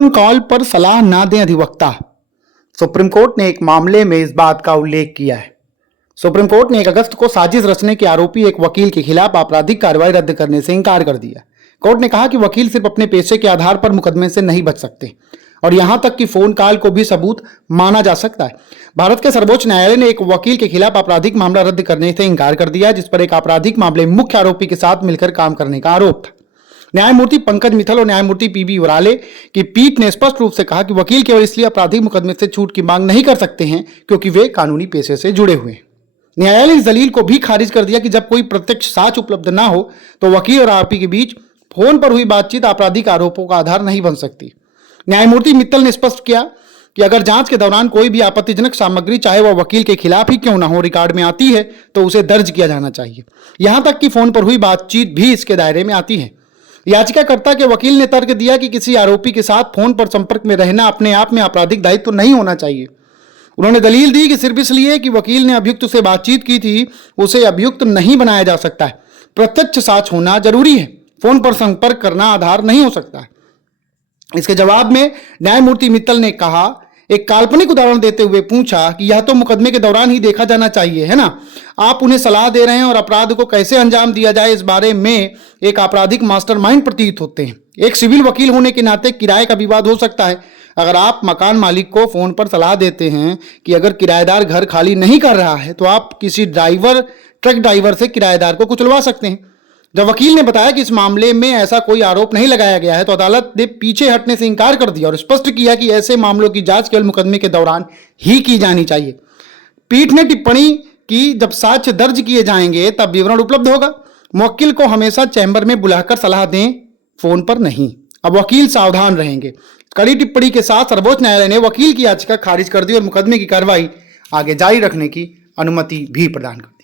Call पर सलाह ना दें अधिवक्ता। सुप्रीम कोर्ट ने एक मामले में इस बात का उल्लेख किया है। सुप्रीम कोर्ट ने 1 अगस्त को साजिश रचने के आरोपी एक वकील के खिलाफ आपराधिक कार्रवाई रद्द करने से इनकार कर दिया। कोर्ट ने कहा कि वकील सिर्फ अपने पेशे के आधार पर मुकदमे से नहीं बच सकते और यहां तक कि फोन कॉल को भी सबूत माना जा सकता है। भारत के सर्वोच्च न्यायालय ने एक वकील के खिलाफ आपराधिक मामला रद्द करने से इनकार कर दिया, जिस पर एक आपराधिक मामले मुख्य आरोपी के साथ मिलकर काम करने का आरोप था। न्यायमूर्ति पंकज मित्तल और न्यायमूर्ति पीबी वराले की पीठ ने स्पष्ट रूप से कहा कि वकील केवल इसलिए आपराधिक मुकदमे से छूट की मांग नहीं कर सकते हैं क्योंकि वे कानूनी पेशे से जुड़े हुए हैं। न्यायालय इस दलील को भी खारिज कर दिया कि जब कोई प्रत्यक्ष साक्ष्य उपलब्ध ना हो तो वकील और आरोपी के बीच फोन पर हुई बातचीत आपराधिक आरोपों का आधार नहीं बन सकती। न्यायमूर्ति मित्तल ने स्पष्ट किया कि अगर जांच के दौरान कोई भी आपत्तिजनक सामग्री चाहे वह वकील के खिलाफ ही क्यों ना हो रिकॉर्ड में आती है तो उसे दर्ज किया जाना चाहिए। यहां तक कि फोन पर हुई बातचीत भी इसके दायरे में आती है। याचिकाकर्ता के वकील ने तर्क दिया कि किसी आरोपी के साथ फोन पर संपर्क में रहना अपने आप में आपराधिक दायित्व नहीं होना चाहिए। उन्होंने दलील दी कि सिर्फ इसलिए कि वकील ने अभियुक्त से बातचीत की थी उसे अभियुक्त नहीं बनाया जा सकता है। प्रत्यक्ष साक्ष्य होना जरूरी है, फोन पर संपर्क करना आधार नहीं हो सकता है। इसके जवाब में न्यायमूर्ति मित्तल ने कहा, एक काल्पनिक उदाहरण देते हुए पूछा कि यह तो मुकदमे के दौरान ही देखा जाना चाहिए, है ना? आप उन्हें सलाह दे रहे हैं और अपराध को कैसे अंजाम दिया जाए इस बारे में एक आपराधिक मास्टरमाइंड प्रतीत होते हैं। एक सिविल वकील होने के नाते किराए का विवाद हो सकता है। अगर आप मकान मालिक को फोन पर सलाह देते हैं कि अगर किराएदार घर खाली नहीं कर रहा है तो आप किसी ट्रक ड्राइवर से किराएदार को कुचलवा सकते हैं। जब वकील ने बताया कि इस मामले में ऐसा कोई आरोप नहीं लगाया गया है तो अदालत ने पीछे हटने से इनकार कर दिया और स्पष्ट किया कि ऐसे मामलों की जांच केवल मुकदमे के दौरान ही की जानी चाहिए। पीठ ने टिप्पणी की, जब साक्ष्य दर्ज किए जाएंगे तब विवरण उपलब्ध होगा। मुवक्किल को हमेशा चैम्बर में बुलाकर सलाह दें, फोन पर नहीं। अब वकील सावधान रहेंगे। कड़ी टिप्पणी के साथ सर्वोच्च न्यायालय ने वकील की याचिका खारिज कर दी और मुकदमे की कार्रवाई आगे जारी रखने की अनुमति भी प्रदान कर दी।